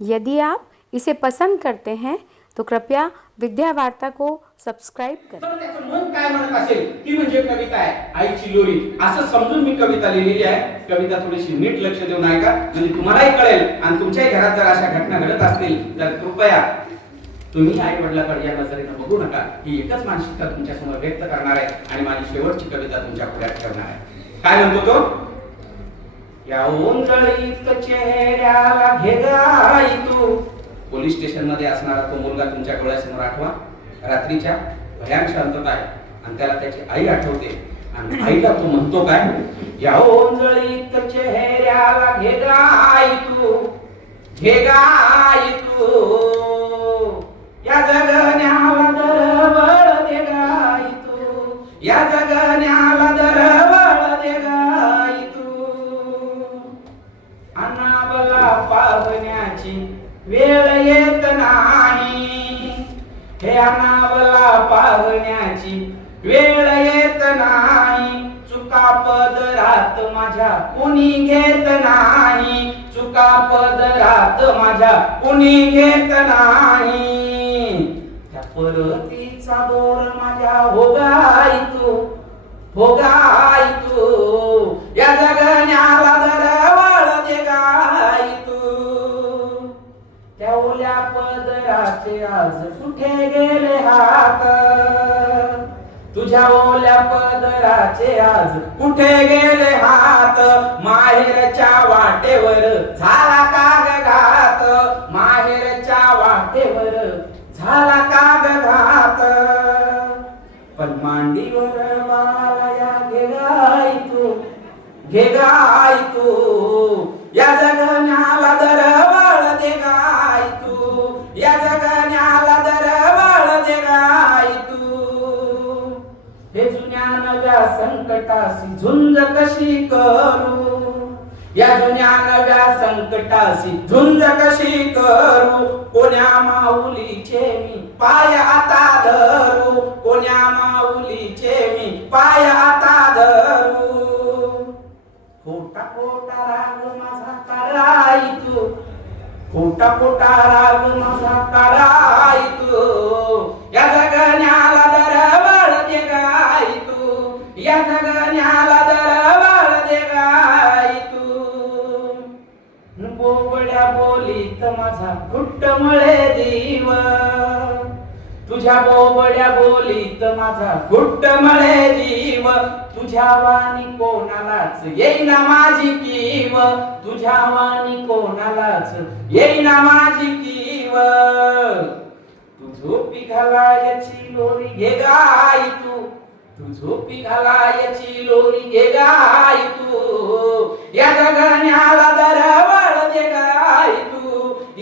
यदि आप इसे पसंद करते हैं तो कृपया विद्यावार्ता को सब्सक्राइब करें। तर त्याचं मन काय म्हणत असेल ती म्हणजे कविता आहे आईची लोरी असं समजून मी कविता लिहिलेली आहे. कविता थोडीशी नीट लक्ष देऊन ऐका. म्हणजे तुम्हालाही कळेल आणि तुमच्याही घरात जर अशा घटना घडत असतील तर कृपया तुम्ही आई वडिलाकडे या नजरेनं बघू नका. ही एकच मानसिकता तुमच्यासमोर व्यक्त करणार आहे आणि माझी शेवटची कविता तुमच्या पुढ्यात करणार आहे. काय म्हणतो तो? या ओंजळीत चेहऱ्याला घेगाई तू. पोलीस स्टेशनमध्ये असणारा तो मुलगा तुमच्या डोळ्यासमोर आठवा. रात्रीच्या भयान शांतता आहे. आणि त्याला त्याची आई आठवते. आणि आईला तो म्हणतो काय? या ओंजळीत चेहऱ्याला घेगाई तू. घेगाई तू. या जग हे पाहण्याची वेळ येत नाही. चुका पदरात माझ्या कुणी घेत नाही. चुका पदरात माझ्या कुणी घेत नाही. त्या परतीचा दोर माझ्या होगा तू होगा पदराचे आज कुठे गेले हात? तुझ्या ओल्या पदराचे आज कुठे गेले हात? माहेरच्या वाटेवर झाला काग घात? माहेरच्या वाटेवर झाला काग घात? पण मांडीवर बाळाला या घे गाई तू घे गाई तू या जगण्या संकटाशी झुंज कशी करू? या जुन्या नव्या संकटाशी झुंज कशी करू? कोण्या माऊलीचे मी पाय आता धरू? कोण्या माऊलीचे मी पाय आता धरू? खोटा खोटा राग माझा कराई तू खोटा खोटा राग माझा कराई तू या माझा घुट्ट मळे जीव. तुझ्या बोबड्या बोलीत माझा घुट्ट मळे जीव. तुझ्या वाणी कोणालाच येईना माझी कीव. तुझ्या वाणी कोणालाच येईना माझी कीव. तू झोपी घालायची लोरी घे गाय तू. तू झोपी घालायची लोरी घे गाय तू. या जगण्याला दरा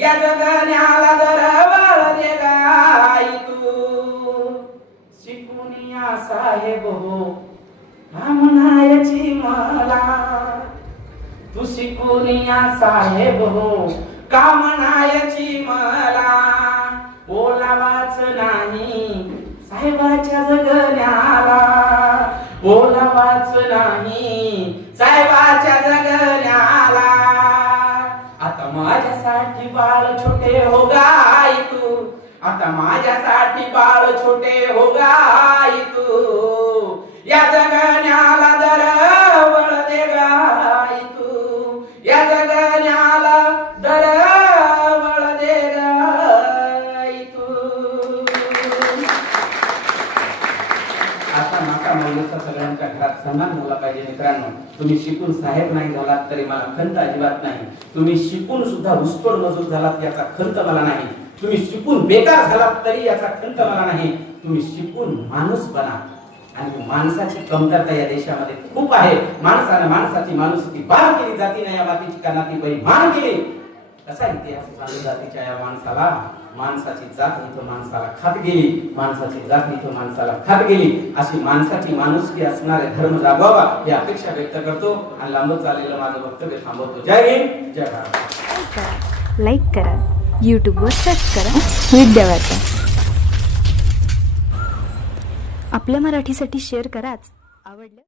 या जगण्याला दरवळ दे गाय तू शिकुनिया साहेब हो म्हणायची मला तू शिकुनिया साहेब हो. का म्हणायची मला? आता माझ्यासाठी बाळ छोटे हो गाय तू. या जगण्याला दर बळ दे गाय तू. या जगण्याला दर बळ दे गाय तू. आता माका मौलीचा सगळ्यांच्या घरात सन्मान झाला पाहिजे मित्रांनो. तुम्ही शिकून साहेब नाही झालात तरी मला खंत अजिबात नाही. तुम्ही शिकून सुद्धा ऊसतोड मजूर झालात याचा खंत मला नाही. तुम्ही शिकून बेकार झालात तरी याचा खंत मला नाही. तुम्ही शिकून माणूस बना. आणि माणसाची कमतरता या देशामध्ये खूप आहे. माणसाने माणसाची माणुसकी बार केली जाती नाही या मातीची कानाती बाई केली? कसा इतिहास सांगू जातीच्या या माणसाला? माणसाची जात इथं माणसाला खात गेली. माणसाची जात इथं माणसाला खात गेली. अशी माणसाची माणुसकी असणारे धर्म जागवावा ही अपेक्षा व्यक्त करतो. आणि लांबत चाललेलं माझं वक्तव्य थांबवतो. जय हिंद. जय भारत. लाईक करा. यूट्यूबवर सर्च करा. विद्यावार्ता आपल्या मराठीसाठी शेअर कराच आवडलं.